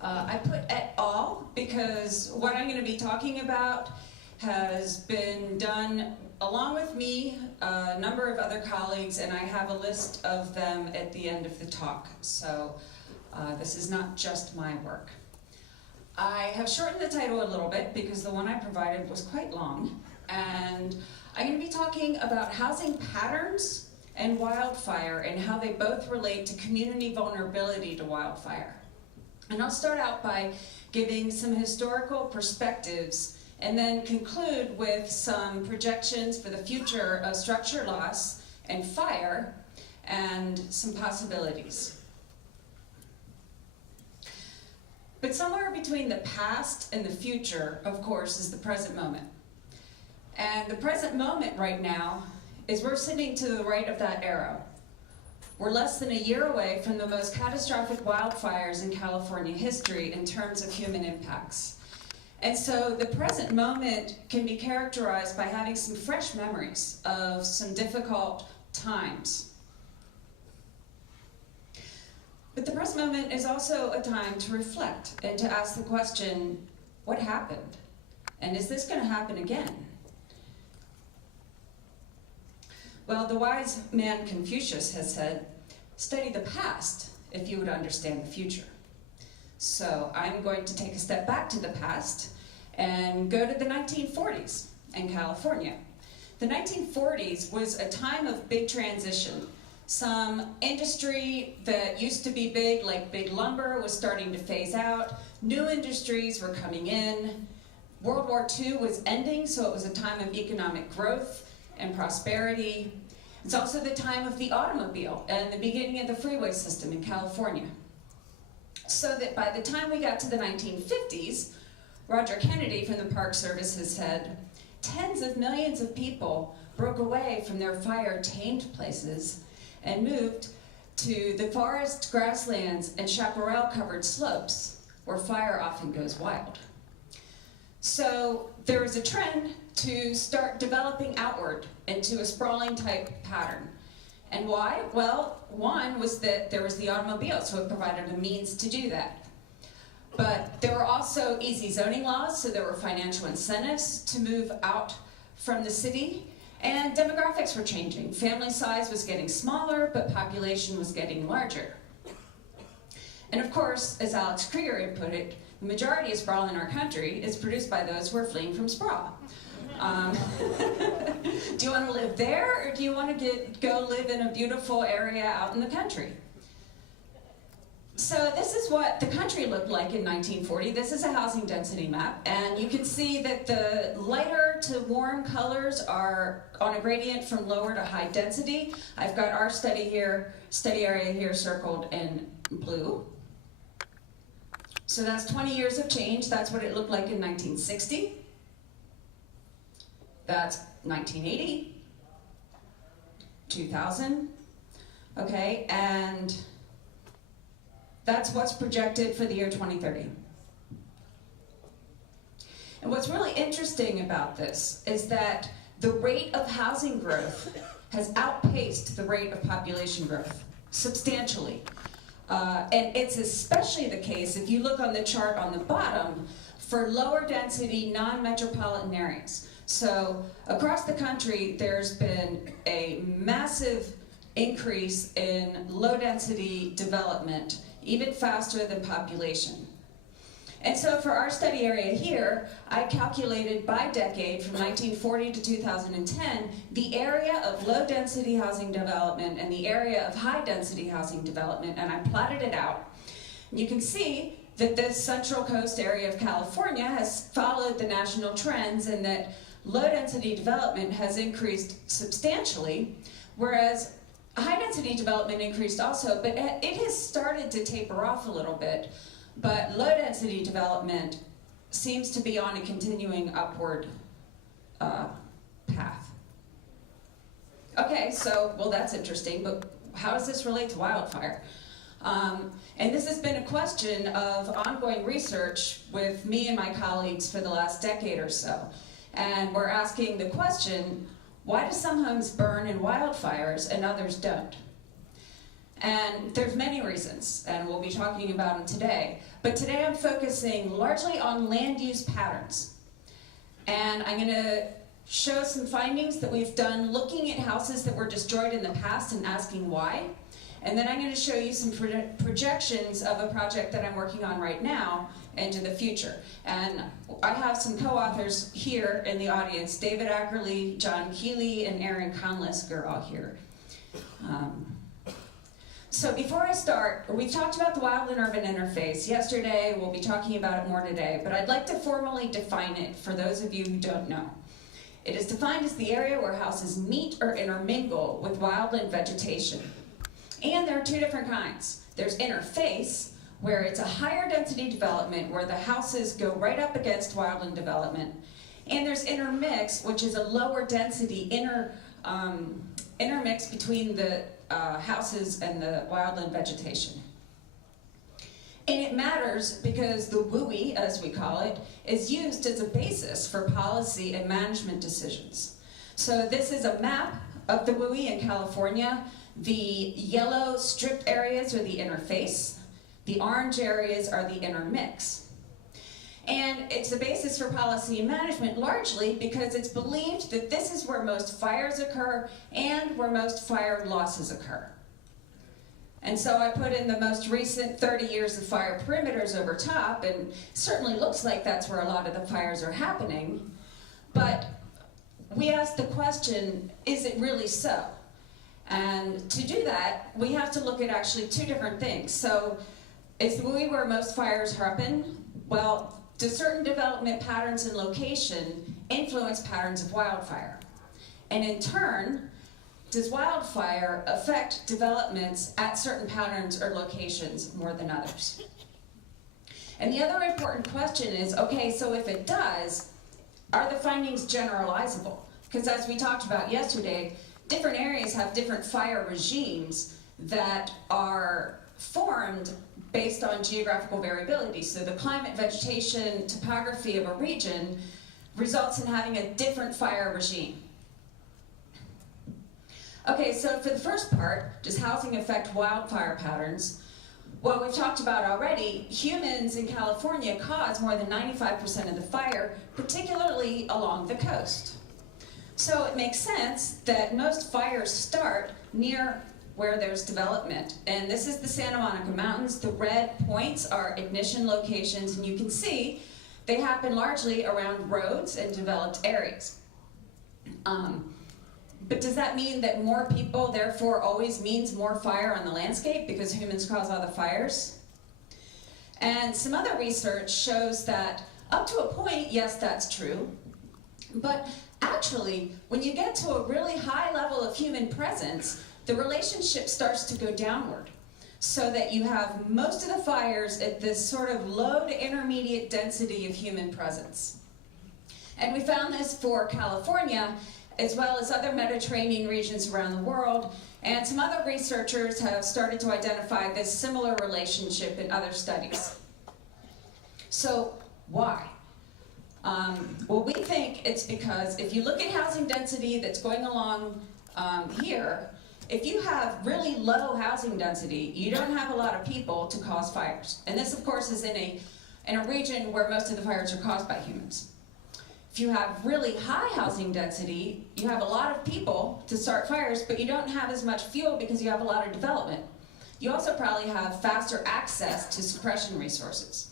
I put et al. Because what I'm going to be talking about has been done along with me, a number of other colleagues, and I have a list of them at the end of the talk. So this is not just my work. I have shortened the title a little bit because the one I provided was quite long. And I'm going to be talking about housing patterns and wildfire and how they both relate to community vulnerability to wildfire. And I'll start out by giving some historical perspectives and then conclude with some projections for the future of structure loss and fire and some possibilities. But somewhere between the past and the future, of course, is the present moment. And the present moment right now is we're sitting to the right of that arrow. We're less than a year away from the most catastrophic wildfires in California history in terms of human impacts. And so the present moment can be characterized by having some fresh memories of some difficult times. But the present moment is also a time to reflect and to ask the question, what happened? And is this going to happen again? Well, the wise man Confucius has said, study the past if you would understand the future. So I'm going to take a step back to the past and go to the 1940s in California. The 1940s was a time of big transition. Some industry that used to be big, like big lumber, was starting to phase out. New industries were coming in. World War II was ending, so it was a time of economic growth and prosperity. It's also the time of the automobile and the beginning of the freeway system in California. So that by the time we got to the 1950s, Roger Kennedy from the Park Service has said, tens of millions of people broke away from their fire-tamed places and moved to the forest, grasslands, and chaparral-covered slopes where fire often goes wild. So there was a trend to start developing outward into a sprawling type pattern. And why? Well, one was that there was the automobile, so it provided a means to do that. But there were also easy zoning laws, so there were financial incentives to move out from the city, and demographics were changing. Family size was getting smaller, but population was getting larger. And of course, as Alex Krieger had put it, the majority of sprawl in our country is produced by those who are fleeing from sprawl. Do you want to live there, or do you want to go live in a beautiful area out in the country? So this is what the country looked like in 1940. This is a housing density map, and you can see that the lighter to warm colors are on a gradient from lower to high density. I've got our study area here circled in blue. So that's 20 years of change. That's what it looked like in 1960. That's 1980, 2000, okay, and that's what's projected for the year 2030. And what's really interesting about this is that the rate of housing growth has outpaced the rate of population growth substantially. And it's especially the case if you look on the chart on the bottom for lower density non-metropolitan areas. So across the country, there's been a massive increase in low-density development, even faster than population. And so for our study area here, I calculated by decade from 1940 to 2010, the area of low-density housing development and the area of high-density housing development, and I plotted it out. And you can see that this Central Coast area of California has followed the national trends and that low-density development has increased substantially, whereas high-density development increased also, but it has started to taper off a little bit. But low-density development seems to be on a continuing upward path. Okay, so, well, that's interesting, but how does this relate to wildfire? And this has been a question of ongoing research with me and my colleagues for the last decade or so. And we're asking the question, why do some homes burn in wildfires and others don't? And there's many reasons, and we'll be talking about them today. But today I'm focusing largely on land use patterns. And I'm going to show some findings that we've done looking at houses that were destroyed in the past and asking why. And then I'm going to show you some projections of a project that I'm working on right now into the future. And I have some co-authors here in the audience. David Ackerley, John Keeley, and Aaron Conlisk are all here. So before I start, we've talked about the wild and urban interface yesterday. We'll be talking about it more today. But I'd like to formally define it for those of you who don't know. It is defined as the area where houses meet or intermingle with wildland vegetation. And there are two different kinds. There's interface, where it's a higher density development where the houses go right up against wildland development. And there's intermix, which is a lower density intermix between the houses and the wildland vegetation. And it matters because the WUI, as we call it, is used as a basis for policy and management decisions. So this is a map of the WUI in California. The yellow stripped areas are the interface. The orange areas are the intermix. And it's a basis for policy and management largely because it's believed that this is where most fires occur and where most fire losses occur. And so I put in the most recent 30 years of fire perimeters over top, and it certainly looks like that's where a lot of the fires are happening. But we asked the question, is it really so? And to do that, we have to look at actually two different things. So is the WUI where most fires happen? Well, do certain development patterns and location influence patterns of wildfire? And in turn, does wildfire affect developments at certain patterns or locations more than others? And the other important question is, okay, so if it does, are the findings generalizable? Because as we talked about yesterday, different areas have different fire regimes that are formed based on geographical variability. So the climate, vegetation, topography of a region results in having a different fire regime. Okay, so for the first part, does housing affect wildfire patterns? Well, we've talked about already, humans in California cause more than 95% of the fire, particularly along the coast. So it makes sense that most fires start near where there's development. And this is the Santa Monica Mountains. The red points are ignition locations, and you can see they happen largely around roads and developed areas. But does that mean that more people, therefore, always means more fire on the landscape because humans cause all the fires? And some other research shows that up to a point, yes, that's true. But actually, when you get to a really high level of human presence, the relationship starts to go downward, so that you have most of the fires at this sort of low to intermediate density of human presence. And we found this for California, as well as other Mediterranean regions around the world, and some other researchers have started to identify this similar relationship in other studies. So, why? Well, we think it's because if you look at housing density that's going along here, if you have really low housing density, you don't have a lot of people to cause fires. And this, of course, is in a region where most of the fires are caused by humans. If you have really high housing density, you have a lot of people to start fires, but you don't have as much fuel because you have a lot of development. You also probably have faster access to suppression resources.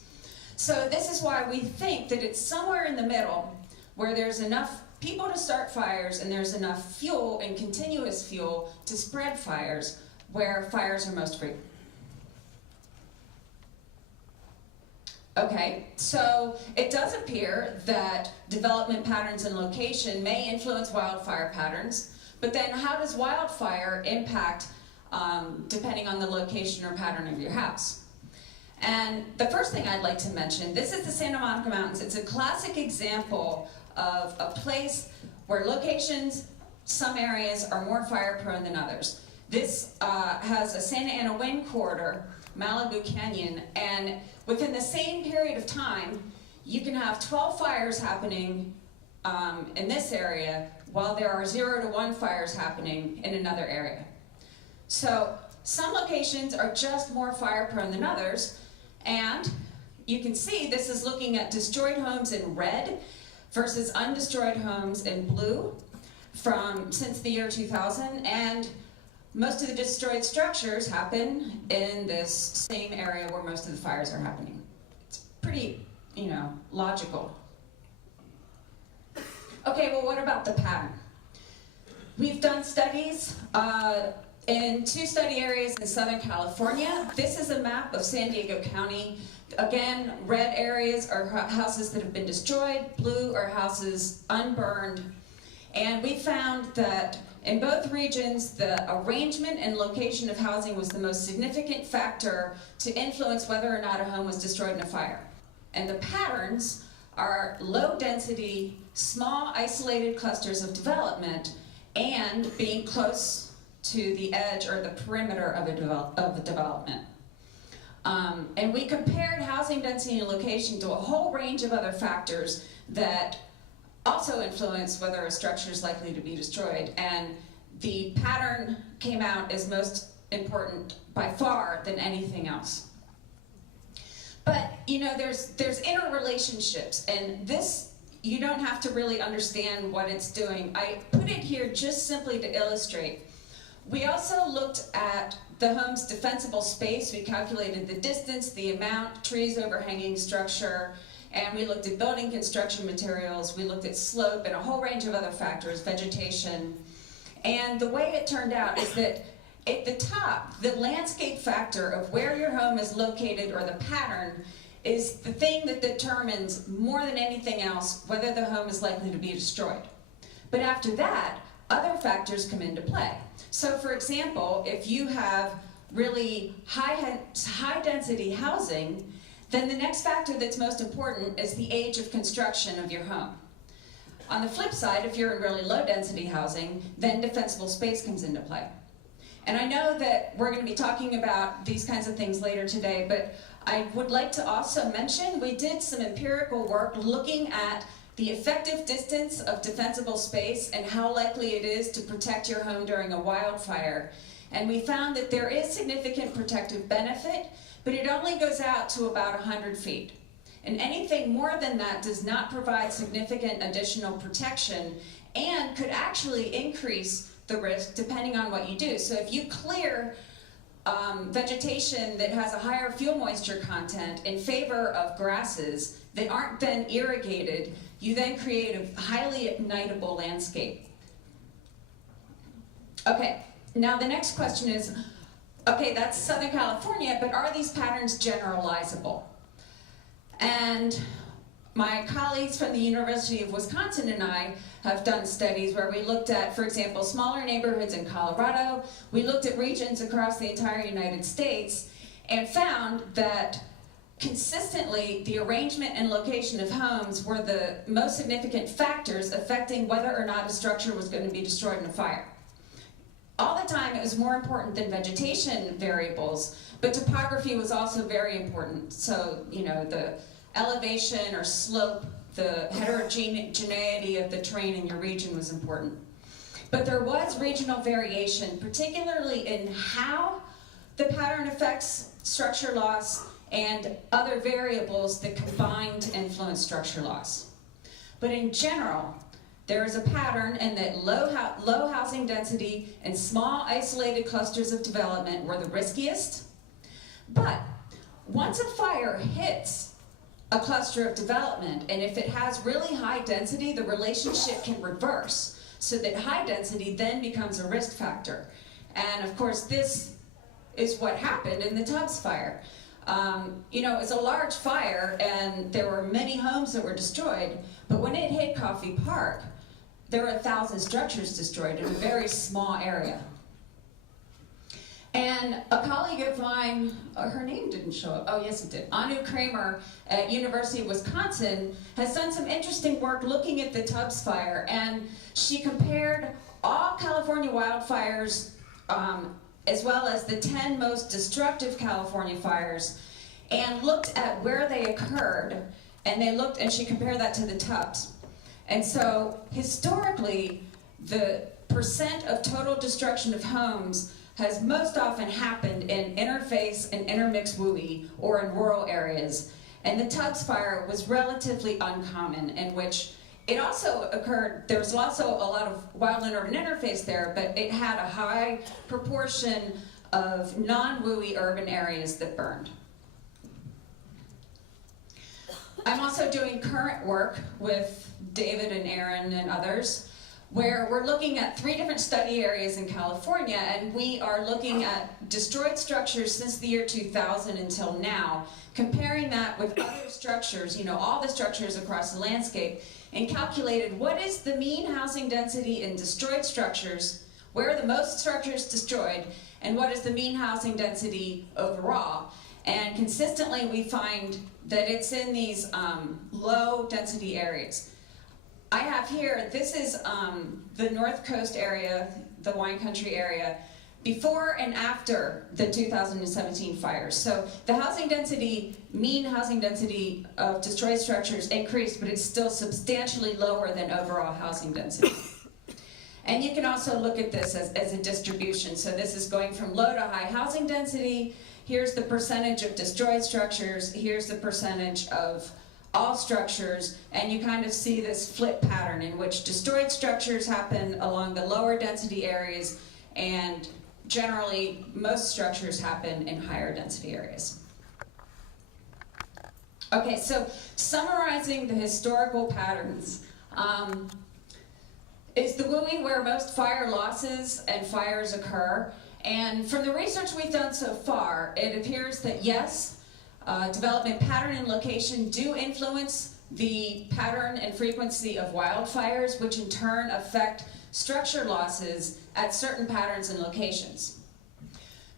So this is why we think that it's somewhere in the middle where there's enough people to start fires and there's enough fuel and continuous fuel to spread fires where fires are most frequent. Okay, so it does appear that development patterns and location may influence wildfire patterns, but then how does wildfire impact depending on the location or pattern of your house? And the first thing I'd like to mention, this is the Santa Monica Mountains. It's a classic example of a place where locations, some areas are more fire prone than others. This has a Santa Ana wind corridor, Malibu Canyon, and within the same period of time, you can have 12 fires happening in this area while there are 0 to 1 fires happening in another area. So some locations are just more fire prone than others, and you can see this is looking at destroyed homes in red versus undestroyed homes in blue since the year 2000, and most of the destroyed structures happen in this same area where most of the fires are happening. It's pretty, logical. Okay, well, what about the pattern? We've done studies in 2 study areas in Southern California. This is a map of San Diego County. Again, red areas are houses that have been destroyed, blue are houses unburned. And we found that in both regions, the arrangement and location of housing was the most significant factor to influence whether or not a home was destroyed in a fire. And the patterns are low density, small isolated clusters of development, and being close to the edge or the perimeter of the development. And we compared housing density and location to a whole range of other factors that also influence whether a structure is likely to be destroyed. And the pattern came out as most important by far than anything else. But there's interrelationships, and this, you don't have to really understand what it's doing. I put it here just simply to illustrate. We also looked at the home's defensible space. We calculated the distance, the amount, trees overhanging structure, and we looked at building construction materials. We looked at slope and a whole range of other factors, vegetation. And the way it turned out is that at the top, the landscape factor of where your home is located, or the pattern, is the thing that determines more than anything else whether the home is likely to be destroyed. But after that, other factors come into play. So for example, if you have really high density housing, then the next factor that's most important is the age of construction of your home. On the flip side, if you're in really low density housing, then defensible space comes into play. And I know that we're going to be talking about these kinds of things later today, but I would like to also mention we did some empirical work looking at the effective distance of defensible space and how likely it is to protect your home during a wildfire. And we found that there is significant protective benefit, but it only goes out to about 100 feet. And anything more than that does not provide significant additional protection and could actually increase the risk depending on what you do. So if you clear vegetation that has a higher fuel moisture content in favor of grasses that aren't then irrigated, you then create a highly ignitable landscape. Okay, now the next question is, okay, that's Southern California, but are these patterns generalizable? And my colleagues from the University of Wisconsin and I have done studies where we looked at, for example, smaller neighborhoods in Colorado. We looked at regions across the entire United States and found that consistently the arrangement and location of homes were the most significant factors affecting whether or not a structure was going to be destroyed in a fire. All the time it was more important than vegetation variables, but topography was also very important. So, the elevation or slope, the heterogeneity of the terrain in your region was important. But there was regional variation, particularly in how the pattern affects structure loss and other variables that combine to influence structure loss. But in general, there is a pattern in that low housing density and small isolated clusters of development were the riskiest. But once a fire hits a cluster of development, and if it has really high density, the relationship can reverse, so that high density then becomes a risk factor. And of course, this is what happened in the Tubbs fire. It was a large fire, and there were many homes that were destroyed, but when it hit Coffey Park, there were 1,000 structures destroyed in a very small area. And a colleague of mine, her name didn't show up, oh yes it did, Anu Kramer at University of Wisconsin has done some interesting work looking at the Tubbs fire, and she compared all California wildfires as well as the 10 most destructive California fires, and looked at where they occurred, and she compared that to the Tubbs. And so historically, the percent of total destruction of homes has most often happened in interface and intermixed WUI or in rural areas. And the Tubbs fire was relatively uncommon, in which it also occurred, there was also a lot of wildland urban interface there, but it had a high proportion of non-WUI urban areas that burned. I'm also doing current work with David and Aaron and others, where we're looking at 3 different study areas in California, and we are looking at destroyed structures since the year 2000 until now, comparing that with other structures, all the structures across the landscape, and calculated what is the mean housing density in destroyed structures, where are the most structures destroyed, and what is the mean housing density overall. And consistently we find that it's in these low density areas. I have here, this is the North Coast area, the wine country area, before and after the 2017 fires. So the housing density, mean housing density of destroyed structures increased, but it's still substantially lower than overall housing density. And you can also look at this as a distribution. So this is going from low to high housing density. Here's the percentage of destroyed structures. Here's the percentage of all structures. And you kind of see this flip pattern in which destroyed structures happen along the lower density areas, and generally most structures happen in higher density areas. Okay, so summarizing the historical patterns. Is the WUI where most fire losses and fires occur? And from the research we've done so far, it appears that yes, development pattern and location do influence the pattern and frequency of wildfires, which in turn affect structure losses at certain patterns and locations.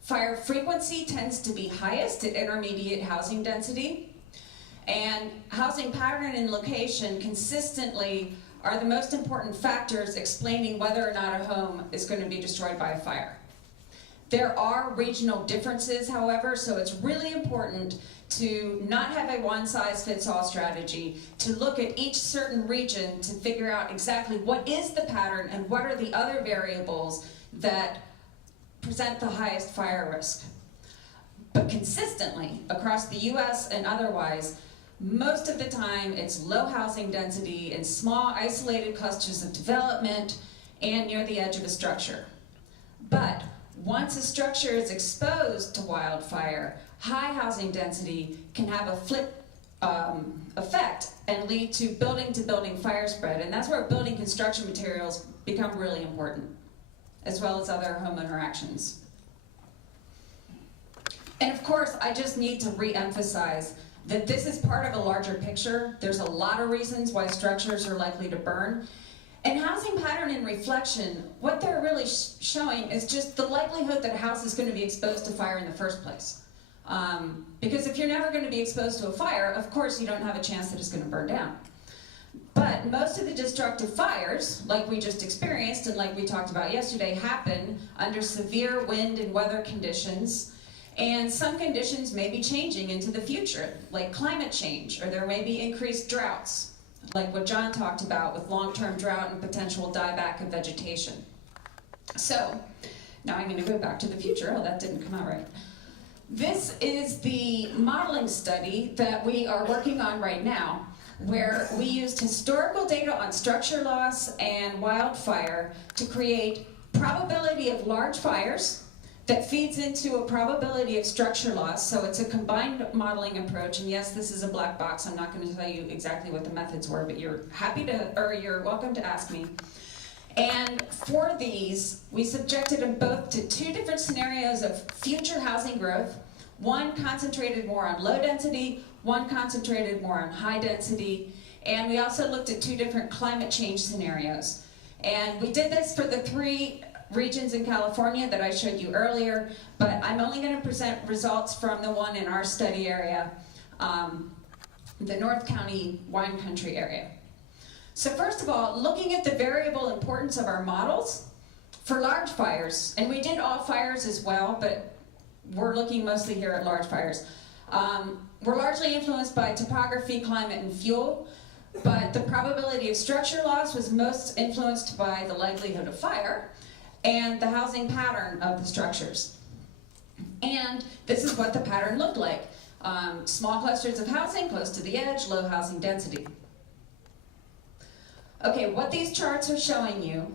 Fire frequency tends to be highest at intermediate housing density, and housing pattern and location consistently are the most important factors explaining whether or not a home is going to be destroyed by a fire. There are regional differences, however, so it's really important to not have a one-size-fits-all strategy, to look at each certain region to figure out exactly what is the pattern and what are the other variables that present the highest fire risk. But consistently, across the US and otherwise, most of the time it's low housing density in small isolated clusters of development and near the edge of a structure. But once a structure is exposed to wildfire, high housing density can have a flip effect and lead to building fire spread. And that's where building construction materials become really important, as well as other home interactions. And of course, I just need to re-emphasize that this is part of a larger picture. There's a lot of reasons why structures are likely to burn. And housing pattern and reflection, what they're really showing is just the likelihood that a house is going to be exposed to fire in the first place. Because if you're never going to be exposed to a fire, of course you don't have a chance that it's going to burn down. But most of the destructive fires, like we just experienced and like we talked about yesterday, happen under severe wind and weather conditions. And some conditions may be changing into the future, like climate change, or there may be increased droughts, like what John talked about with long-term drought and potential dieback of vegetation. So, now I'm going to go back to the future. Oh, that didn't come out right. This is the modeling study that we are working on right now, where we used historical data on structure loss and wildfire to create probability of large fires that feeds into a probability of structure loss. So it's a combined modeling approach, and yes, this is a black box. I'm not going to tell you exactly what the methods were, but you're welcome to ask me. And for these, we subjected them both to 2 different scenarios of future housing growth. One concentrated more on low density, one concentrated more on high density, and we also looked at 2 different climate change scenarios. And we did this for the 3 regions in California that I showed you earlier, but I'm only going to present results from the one in our study area, the North County wine country area. So first of all, looking at the variable importance of our models for large fires, and we did all fires as well, but we're looking mostly here at large fires. We're largely influenced by topography, climate, and fuel, but the probability of structure loss was most influenced by the likelihood of fire. and the housing pattern of the structures. And this is what the pattern looked like. Small clusters of housing close to the edge, low housing density. Okay, what these charts are showing you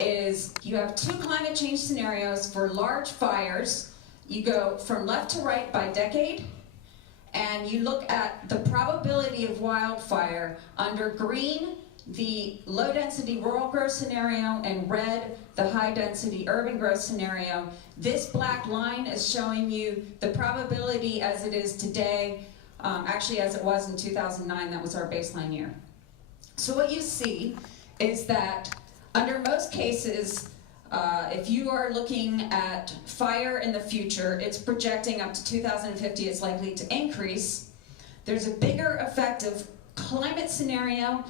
is you have two climate change scenarios for large fires. You go from left to right by decade, and you look at the probability of wildfire under green, the low-density rural growth scenario, and red, the high-density urban growth scenario. This black line is showing you the probability as it is today, actually as it was in 2009, that was our baseline year. So what you see is that under most cases, if you are looking at fire in the future, it's projecting up to 2050, it's likely to increase. There's a bigger effect of climate scenario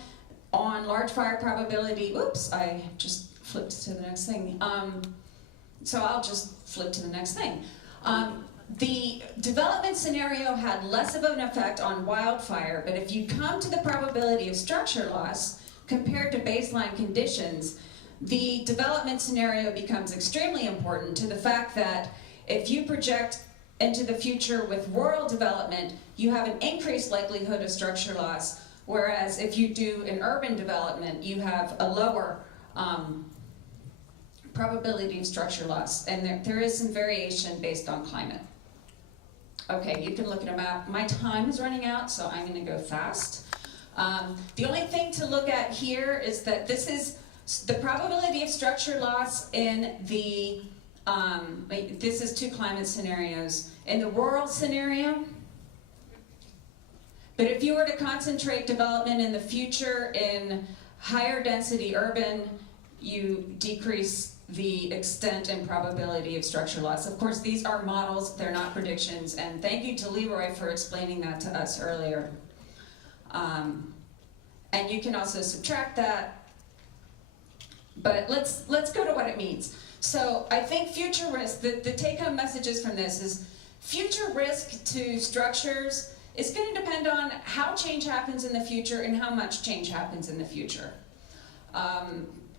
on large fire probability. Oops, I just flipped to the next thing. So I'll just flip to the next thing. The development scenario had less of an effect on wildfire, but if you come to the probability of structure loss compared to baseline conditions, the development scenario becomes extremely important to the fact that if you project into the future with rural development, you have an increased likelihood of structure loss, whereas if you do an urban development, you have a lower probability of structure loss, and there is some variation based on climate. Okay, you can look at a map. My time is running out, so I'm going to go fast. The only thing to look at here is that this is the probability of structure loss in the, this is two climate scenarios. In the rural scenario, but if you were to concentrate development in the future in higher density urban, you decrease the extent and probability of structure loss. Of course, these are models, they're not predictions, and thank you to Leroy for explaining that to us earlier. And you can also subtract that, but let's go to what it means. So I think future risk, the take-home messages from this is future risk to structures is going to depend on how change happens in the future and how much change happens in the future.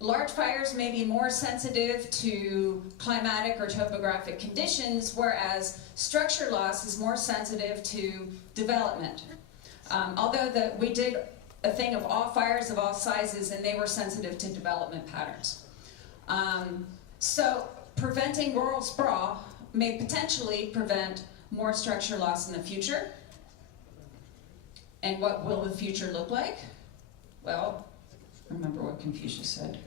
Large fires may be more sensitive to climatic or topographic conditions, whereas structure loss is more sensitive to development. Although we did a thing of all fires of all sizes, and they were sensitive to development patterns. So preventing rural sprawl may potentially prevent more structure loss in the future. And what will the future look like? Well, remember what Confucius said.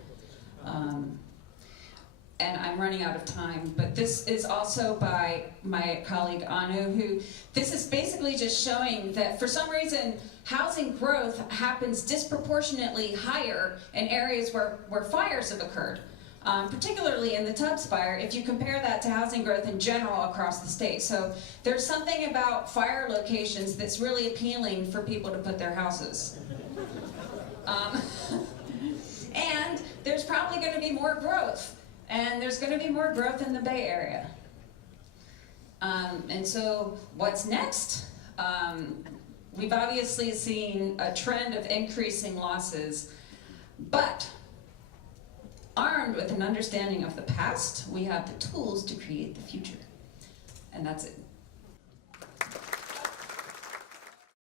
And I'm running out of time, but this is also by my colleague Anu, who, this is basically just showing that for some reason, housing growth happens disproportionately higher in areas where fires have occurred, particularly in the Tubbs fire, if you compare that to housing growth in general across the state. So there's something about fire locations that's really appealing for people to put their houses. And there's probably going to be more growth. And there's going to be more growth in the Bay Area. And so what's next? We've obviously seen a trend of increasing losses, but armed with an understanding of the past, we have the tools to create the future. And that's it.